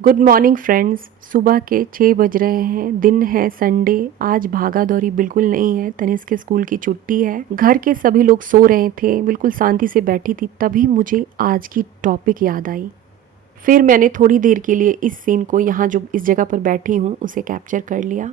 Good morning friends. सुबह के 6 बज रहे हैं। दिन है संडे। आज भागा दौड़ी बिल्कुल नहीं है। तनिष्क के स्कूल की छुट्टी है। घर के सभी लोग सो रहे थे। बिल्कुल शांति से बैठी थी, तभी मुझे आज की टॉपिक याद आई। फिर मैंने थोड़ी देर के लिए इस सीन को, यहाँ जो इस जगह पर बैठी हूँ, उसे कैप्चर कर लिया।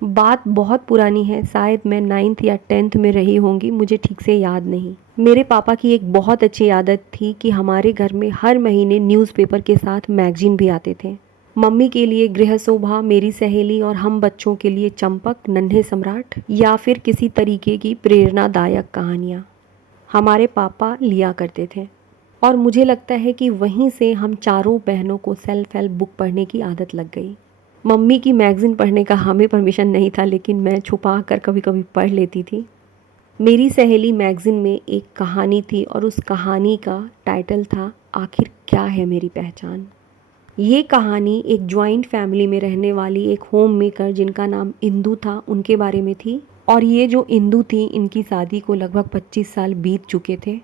बात बहुत पुरानी है, शायद मैं 9th या 10th में रही होंगी, मुझे ठीक से याद नहीं। मेरे पापा की एक बहुत अच्छी आदत थी कि हमारे घर में हर महीने न्यूज़पेपर के साथ मैगजीन भी आते थे। मम्मी के लिए गृह शोभा, मेरी सहेली और हम बच्चों के लिए चंपक, नन्हे सम्राट या फिर किसी तरीके की प्रेरणादायक कहानियाँ हमारे पापा लिया करते थे। और मुझे लगता है कि वहीं से हम चारों बहनों को सेल्फ हेल्प बुक पढ़ने की आदत लग गई। मम्मी की मैगज़ीन पढ़ने का हमें परमिशन नहीं था, लेकिन मैं छुपा कर कभी कभी पढ़ लेती थी। मेरी सहेली मैगज़ीन में एक कहानी थी और उस कहानी का टाइटल था आखिर क्या है मेरी पहचान। ये कहानी एक जॉइंट फैमिली में रहने वाली एक होम मेकर जिनका नाम इंदु था, उनके बारे में थी। और ये जो इंदु थी, इनकी शादी को लगभग 25 साल बीत चुके थे।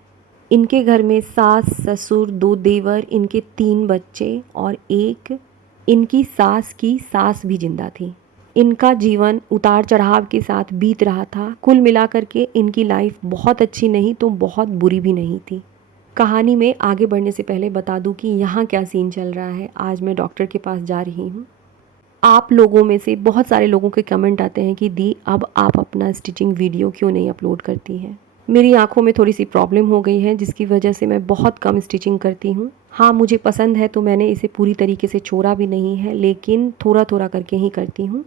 इनके घर में सास, ससुर, 2 देवर, इनके 3 बच्चे और एक इनकी सास की सास भी जिंदा थी। इनका जीवन उतार चढ़ाव के साथ बीत रहा था। कुल मिलाकर के इनकी लाइफ बहुत अच्छी नहीं तो बहुत बुरी भी नहीं थी। कहानी में आगे बढ़ने से पहले बता दूं कि यहाँ क्या सीन चल रहा है। आज मैं डॉक्टर के पास जा रही हूँ। आप लोगों में से बहुत सारे लोगों के कमेंट आते हैं कि दी, अब आप अपना स्टिचिंग वीडियो क्यों नहीं अपलोड करती हैं। मेरी आंखों में थोड़ी सी प्रॉब्लम हो गई है, जिसकी वजह से मैं बहुत कम स्टिचिंग करती हूँ। हाँ, मुझे पसंद है तो मैंने इसे पूरी तरीके से छोड़ा भी नहीं है, लेकिन थोड़ा थोड़ा करके ही करती हूँ।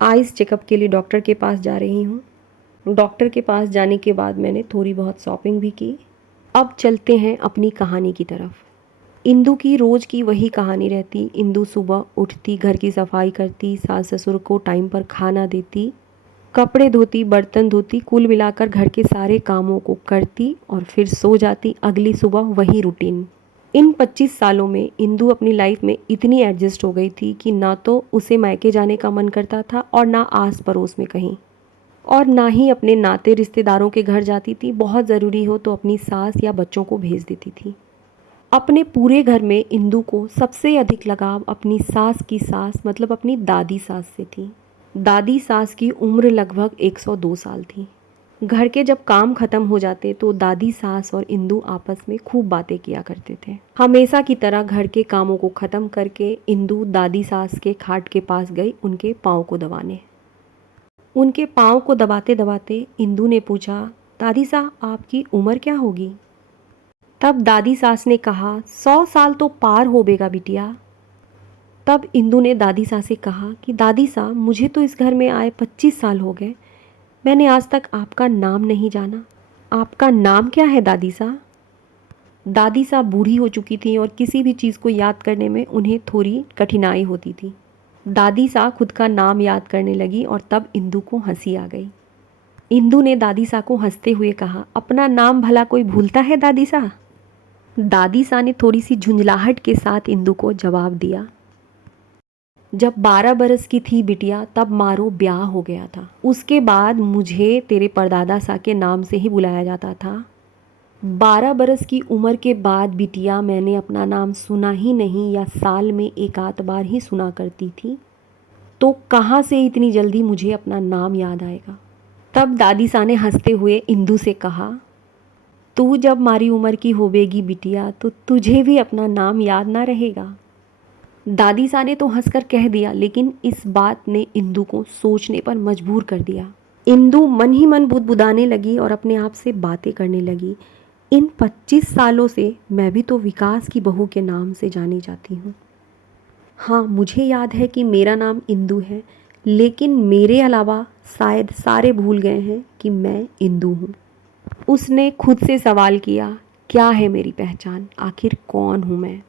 आइज़ चेकअप के लिए डॉक्टर के पास जा रही हूँ। डॉक्टर के पास जाने के बाद मैंने थोड़ी बहुत शॉपिंग भी की। अब चलते हैं अपनी कहानी की तरफ। इंदु की रोज़ की वही कहानी रहती। इंदु सुबह उठती, घर की सफाई करती, सास ससुर को टाइम पर खाना देती, कपड़े धोती, बर्तन धोती, कुल मिलाकर घर के सारे कामों को करती और फिर सो जाती। अगली सुबह वही रूटीन। इन 25 सालों में इंदु अपनी लाइफ में इतनी एडजस्ट हो गई थी कि ना तो उसे मायके जाने का मन करता था और ना आस पड़ोस में कहीं, और ना ही अपने नाते रिश्तेदारों के घर जाती थी। बहुत ज़रूरी हो तो अपनी सास या बच्चों को भेज देती थी। अपने पूरे घर में इंदु को सबसे अधिक लगाव अपनी सास की सास, मतलब अपनी दादी सास से थी। दादी सास की उम्र लगभग 102 साल थी। घर के जब काम खत्म हो जाते तो दादी सास और इंदु आपस में खूब बातें किया करते थे। हमेशा की तरह घर के कामों को खत्म करके इंदु दादी सास के खाट के पास गई उनके पाँव को दबाने। उनके पाँव को दबाते दबाते इंदु ने पूछा, दादी साहब आपकी उम्र क्या होगी? तब दादी सास ने कहा, 100 साल तो पार हो बेगा बिटिया। तब इंदु ने दादी सास से कहा कि दादी साहब मुझे तो इस घर में आए 25 साल हो गए, मैंने आज तक आपका नाम नहीं जाना। आपका नाम क्या है दादी साहब? दादी साहब बूढ़ी हो चुकी थी और किसी भी चीज़ को याद करने में उन्हें थोड़ी कठिनाई होती थी। दादी साहब खुद का नाम याद करने लगी और तब इंदु को हंसी आ गई। इंदु ने दादी साहब को हंसते हुए कहा, अपना नाम भला कोई भूलता है दादी साहब? दादी साहब ने थोड़ी सी झुंझलाहट के साथ इंदु को जवाब दिया, जब 12 बरस की थी बिटिया तब मारो ब्याह हो गया था। उसके बाद मुझे तेरे परदादा सा के नाम से ही बुलाया जाता था। 12 बरस की उम्र के बाद बिटिया मैंने अपना नाम सुना ही नहीं, या साल में एक आध बार ही सुना करती थी, तो कहाँ से इतनी जल्दी मुझे अपना नाम याद आएगा। तब दादी सा ने हंसते हुए इंदु से कहा, तू जब मारी उम्र की होवेगी बिटिया तो तुझे भी अपना नाम याद ना रहेगा। दादी सा ने तो हंसकर कह दिया, लेकिन इस बात ने इंदु को सोचने पर मजबूर कर दिया। इंदु मन ही मन बुदबुदाने लगी और अपने आप से बातें करने लगी, इन 25 सालों से मैं भी तो विकास की बहू के नाम से जानी जाती हूँ। हाँ, मुझे याद है कि मेरा नाम इंदु है, लेकिन मेरे अलावा शायद सारे भूल गए हैं कि मैं इंदु हूँ। उसने खुद से सवाल किया, क्या है मेरी पहचान, आखिर कौन हूँ मैं?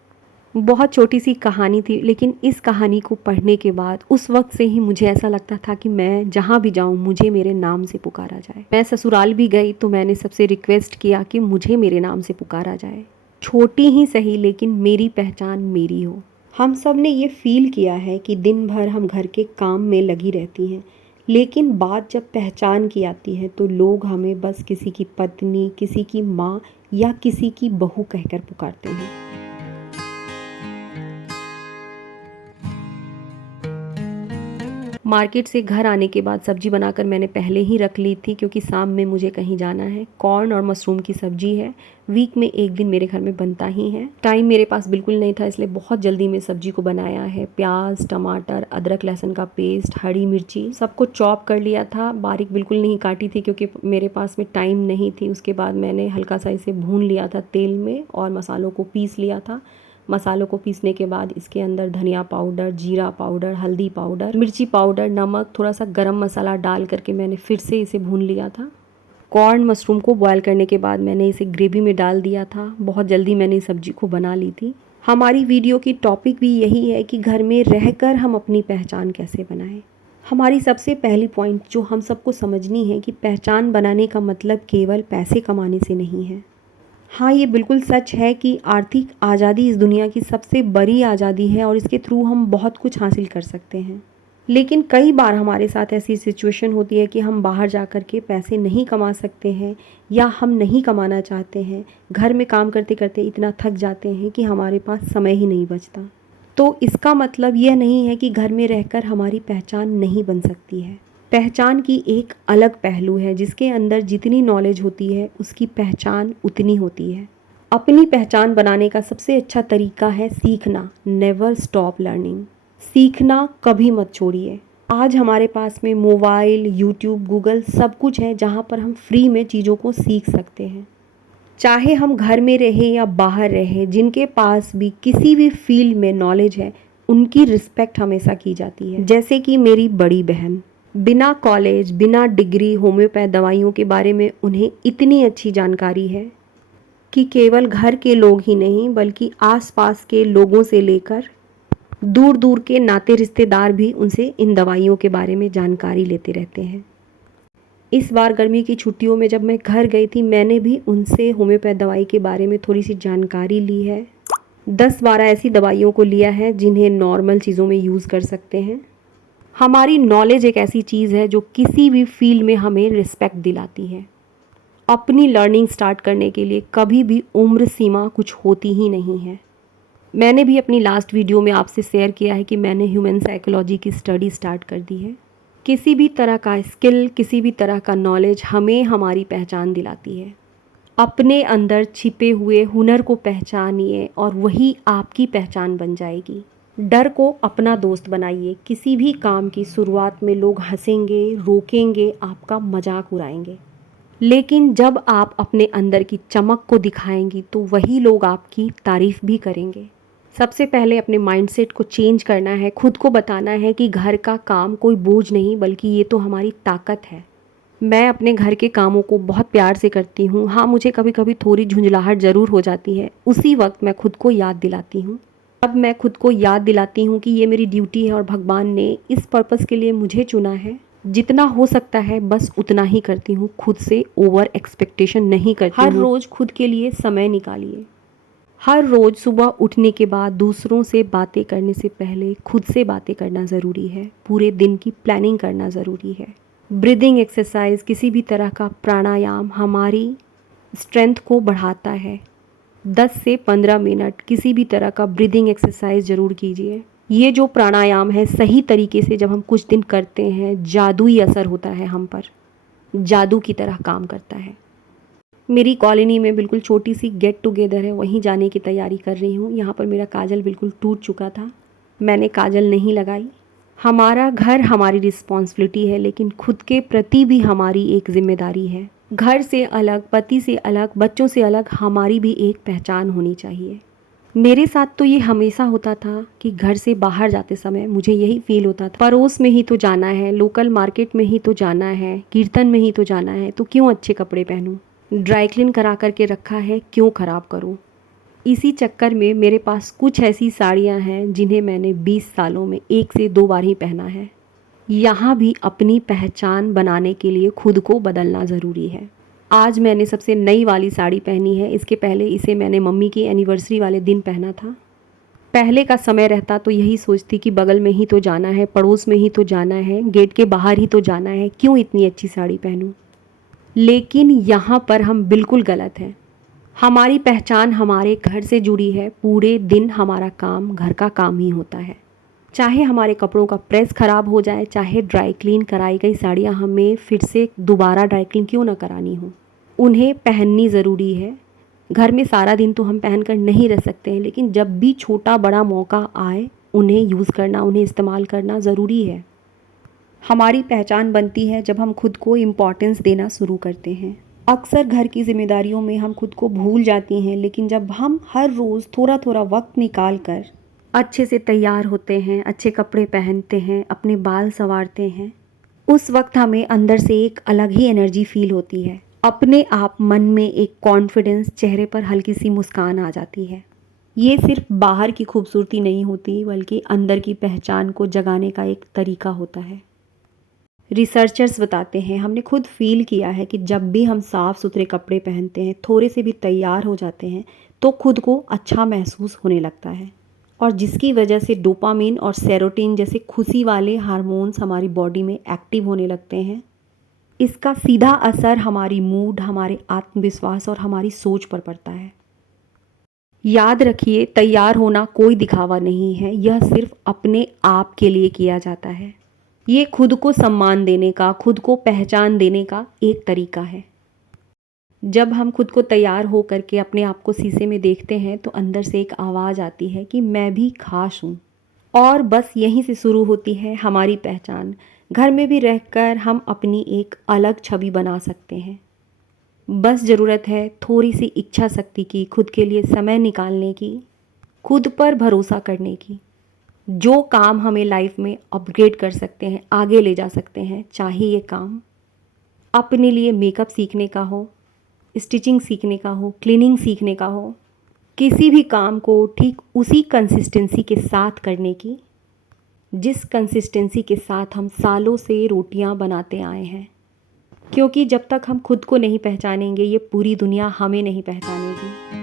बहुत छोटी सी कहानी थी, लेकिन इस कहानी को पढ़ने के बाद उस वक्त से ही मुझे ऐसा लगता था कि मैं जहाँ भी जाऊँ मुझे मेरे नाम से पुकारा जाए। मैं ससुराल भी गई तो मैंने सबसे रिक्वेस्ट किया कि मुझे मेरे नाम से पुकारा जाए, छोटी ही सही लेकिन मेरी पहचान मेरी हो। हम सब ने ये फील किया है कि दिन भर हम घर के काम में लगी रहती हैं, लेकिन बात जब पहचान की आती है तो लोग हमें बस किसी की पत्नी, किसी की माँ या किसी की बहू कहकर पुकारते हैं। मार्केट से घर आने के बाद सब्जी बनाकर मैंने पहले ही रख ली थी क्योंकि शाम में मुझे कहीं जाना है। कॉर्न और मशरूम की सब्जी है, वीक में एक दिन मेरे घर में बनता ही है। टाइम मेरे पास बिल्कुल नहीं था, इसलिए बहुत जल्दी में सब्जी को बनाया है। प्याज, टमाटर, अदरक लहसुन का पेस्ट, हरी मिर्ची सबको चॉप कर लिया था। बारीक बिल्कुल नहीं काटी थी क्योंकि मेरे पास में टाइम नहीं थी। उसके बाद मैंने हल्का सा इसे भून लिया था तेल में और मसालों को पीस लिया था। मसालों को पीसने के बाद इसके अंदर धनिया पाउडर, जीरा पाउडर, हल्दी पाउडर, मिर्ची पाउडर, नमक, थोड़ा सा गरम मसाला डाल करके मैंने फिर से इसे भून लिया था। कॉर्न मशरूम को बॉयल करने के बाद मैंने इसे ग्रेवी में डाल दिया था। बहुत जल्दी मैंने इस सब्जी को बना ली थी। हमारी वीडियो की टॉपिक भी यही है कि घर में रहकर हम अपनी पहचान कैसे बनाएं। हमारी सबसे पहली पॉइंट जो हम सबको समझनी है कि पहचान बनाने का मतलब केवल पैसे कमाने से नहीं है। हाँ, ये बिल्कुल सच है कि आर्थिक आज़ादी इस दुनिया की सबसे बड़ी आज़ादी है और इसके थ्रू हम बहुत कुछ हासिल कर सकते हैं। लेकिन कई बार हमारे साथ ऐसी सिचुएशन होती है कि हम बाहर जा कर के पैसे नहीं कमा सकते हैं या हम नहीं कमाना चाहते हैं। घर में काम करते करते इतना थक जाते हैं कि हमारे पास समय ही नहीं बचता। तो इसका मतलब यह नहीं है कि घर में रहकर हमारी पहचान नहीं बन सकती है। पहचान की एक अलग पहलू है जिसके अंदर जितनी नॉलेज होती है उसकी पहचान उतनी होती है। अपनी पहचान बनाने का सबसे अच्छा तरीका है सीखना। Never stop learning. सीखना कभी मत छोड़िए। आज हमारे पास में मोबाइल, यूट्यूब, गूगल सब कुछ है जहाँ पर हम फ्री में चीज़ों को सीख सकते हैं। चाहे हम घर में रहें या बाहर रहें, जिनके पास भी किसी भी फील्ड में नॉलेज है उनकी रिस्पेक्ट हमेशा की जाती है। जैसे कि मेरी बड़ी बहन, बिना कॉलेज, बिना डिग्री होम्योपैथ दवाइयों के बारे में उन्हें इतनी अच्छी जानकारी है कि केवल घर के लोग ही नहीं बल्कि आसपास के लोगों से लेकर दूर दूर के नाते रिश्तेदार भी उनसे इन दवाइयों के बारे में जानकारी लेते रहते हैं। इस बार गर्मी की छुट्टियों में जब मैं घर गई थी, मैंने भी उनसे होम्योपैथ दवाई के बारे में थोड़ी सी जानकारी ली है। 10-12 ऐसी दवाइयों को लिया है जिन्हें नॉर्मल चीज़ों में यूज़ कर सकते हैं। हमारी नॉलेज एक ऐसी चीज़ है जो किसी भी फील्ड में हमें रिस्पेक्ट दिलाती है। अपनी लर्निंग स्टार्ट करने के लिए कभी भी उम्र सीमा कुछ होती ही नहीं है। मैंने भी अपनी लास्ट वीडियो में आपसे शेयर किया है कि मैंने ह्यूमन साइकोलॉजी की स्टडी स्टार्ट कर दी है। किसी भी तरह का स्किल, किसी भी तरह का नॉलेज हमें हमारी पहचान दिलाती है। अपने अंदर छिपे हुए हुनर को पहचानिए और वही आपकी पहचान बन जाएगी। डर को अपना दोस्त बनाइए। किसी भी काम की शुरुआत में लोग हंसेंगे, रोकेंगे, आपका मजाक उड़ाएंगे, लेकिन जब आप अपने अंदर की चमक को दिखाएंगी तो वही लोग आपकी तारीफ भी करेंगे। सबसे पहले अपने माइंडसेट को चेंज करना है। खुद को बताना है कि घर का काम कोई बोझ नहीं बल्कि ये तो हमारी ताकत है। मैं अपने घर के कामों को बहुत प्यार से करती हूँ। हाँ, मुझे कभी कभी थोड़ी झुंझलाहट ज़रूर हो जाती है। उसी वक्त मैं खुद को याद दिलाती हूँ। अब मैं खुद को याद दिलाती हूँ कि ये मेरी ड्यूटी है और भगवान ने इस पर्पस के लिए मुझे चुना है। जितना हो सकता है बस उतना ही करती हूँ, खुद से ओवर एक्सपेक्टेशन नहीं करती। हर रोज़ खुद के लिए समय निकालिए। हर रोज़ सुबह उठने के बाद दूसरों से बातें करने से पहले खुद से बातें करना ज़रूरी है। पूरे दिन की प्लानिंग करना ज़रूरी है। ब्रीदिंग एक्सरसाइज, किसी भी तरह का प्राणायाम हमारी स्ट्रेंथ को बढ़ाता है। 10 से 15 मिनट किसी भी तरह का ब्रीदिंग एक्सरसाइज ज़रूर कीजिए। ये जो प्राणायाम है सही तरीके से जब हम कुछ दिन करते हैं, जादुई असर होता है हम पर, जादू की तरह काम करता है। मेरी कॉलोनी में बिल्कुल छोटी सी गेट टुगेदर है, वहीं जाने की तैयारी कर रही हूँ। यहाँ पर मेरा काजल बिल्कुल टूट चुका था, मैंने काजल नहीं लगाई। हमारा घर हमारी रिस्पॉन्सिबिलिटी है, लेकिन खुद के प्रति भी हमारी एक जिम्मेदारी है। घर से अलग, पति से अलग, बच्चों से अलग हमारी भी एक पहचान होनी चाहिए। मेरे साथ तो ये हमेशा होता था कि घर से बाहर जाते समय मुझे यही फील होता था, पड़ोस में ही तो जाना है, लोकल मार्केट में ही तो जाना है, कीर्तन में ही तो जाना है, तो क्यों अच्छे कपड़े पहनूं? ड्राई क्लीन करा करके रखा है, क्यों ख़राब करूं? इसी चक्कर में मेरे पास कुछ ऐसी साड़ियां हैं जिन्हें मैंने 20 सालों में 1 से 2 बार ही पहना है। यहाँ भी अपनी पहचान बनाने के लिए खुद को बदलना ज़रूरी है। आज मैंने सबसे नई वाली साड़ी पहनी है। इसके पहले इसे मैंने मम्मी की एनिवर्सरी वाले दिन पहना था। पहले का समय रहता तो यही सोचती कि बगल में ही तो जाना है, पड़ोस में ही तो जाना है, गेट के बाहर ही तो जाना है, क्यों इतनी अच्छी साड़ी पहनूं? लेकिन यहाँ पर हम बिल्कुल गलत हैं। हमारी पहचान हमारे घर से जुड़ी है। पूरे दिन हमारा काम घर का काम ही होता है। चाहे हमारे कपड़ों का प्रेस खराब हो जाए, चाहे ड्राई क्लीन कराई गई साड़ियाँ हमें फिर से दोबारा ड्राई क्लीन क्यों ना करानी हो, उन्हें पहननी ज़रूरी है। घर में सारा दिन तो हम पहन कर नहीं रह सकते हैं, लेकिन जब भी छोटा बड़ा मौका आए उन्हें यूज़ करना, उन्हें इस्तेमाल करना ज़रूरी है। हमारी पहचान बनती है जब हम खुद को इम्पोर्टेंस देना शुरू करते हैं। अक्सर घर की जिम्मेदारियों में हम खुद को भूल जाती हैं, लेकिन जब हम हर रोज़ थोड़ा थोड़ा वक्त निकाल कर अच्छे से तैयार होते हैं, अच्छे कपड़े पहनते हैं, अपने बाल संवारते हैं, उस वक्त हमें अंदर से एक अलग ही एनर्जी फील होती है। अपने आप मन में एक कॉन्फिडेंस, चेहरे पर हल्की सी मुस्कान आ जाती है। ये सिर्फ बाहर की खूबसूरती नहीं होती, बल्कि अंदर की पहचान को जगाने का एक तरीका होता है। रिसर्चर्स बताते हैं, हमने खुद फील किया है कि जब भी हम साफ़ सुथरे कपड़े पहनते हैं, थोड़े से भी तैयार हो जाते हैं, तो खुद को अच्छा महसूस होने लगता है, और जिसकी वजह से डोपामिन और सेरोटोनिन जैसे खुशी वाले हार्मोन्स हमारी बॉडी में एक्टिव होने लगते हैं। इसका सीधा असर हमारी मूड, हमारे आत्मविश्वास और हमारी सोच पर पड़ता है। याद रखिए, तैयार होना कोई दिखावा नहीं है, यह सिर्फ अपने आप के लिए किया जाता है। ये खुद को सम्मान देने का, खुद को पहचान देने का एक तरीका है। जब हम खुद को तैयार हो करके अपने आप को शीशे में देखते हैं, तो अंदर से एक आवाज़ आती है कि मैं भी खास हूँ। और बस यहीं से शुरू होती है हमारी पहचान। घर में भी रहकर हम अपनी एक अलग छवि बना सकते हैं। बस ज़रूरत है थोड़ी सी इच्छा शक्ति की, खुद के लिए समय निकालने की, खुद पर भरोसा करने की। जो काम हमें लाइफ में अपग्रेड कर सकते हैं, आगे ले जा सकते हैं, चाहे ये काम अपने लिए मेकअप सीखने का हो, स्टिचिंग सीखने का हो, क्लीनिंग सीखने का हो, किसी भी काम को ठीक उसी कंसिस्टेंसी के साथ करने की, जिस कंसिस्टेंसी के साथ हम सालों से रोटियां बनाते आए हैं। क्योंकि जब तक हम खुद को नहीं पहचानेंगे, ये पूरी दुनिया हमें नहीं पहचानेगी।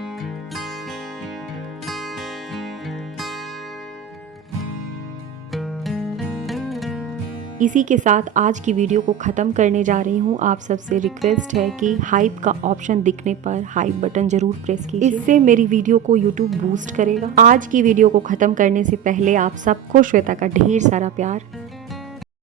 इसी के साथ आज की वीडियो को ख़त्म करने जा रही हूँ। आप सबसे रिक्वेस्ट है कि हाइप का ऑप्शन दिखने पर हाइप बटन ज़रूर प्रेस कीजिए, इससे मेरी वीडियो को यूट्यूब बूस्ट करेगा। आज की वीडियो को ख़त्म करने से पहले आप सबको श्वेता का ढेर सारा प्यार।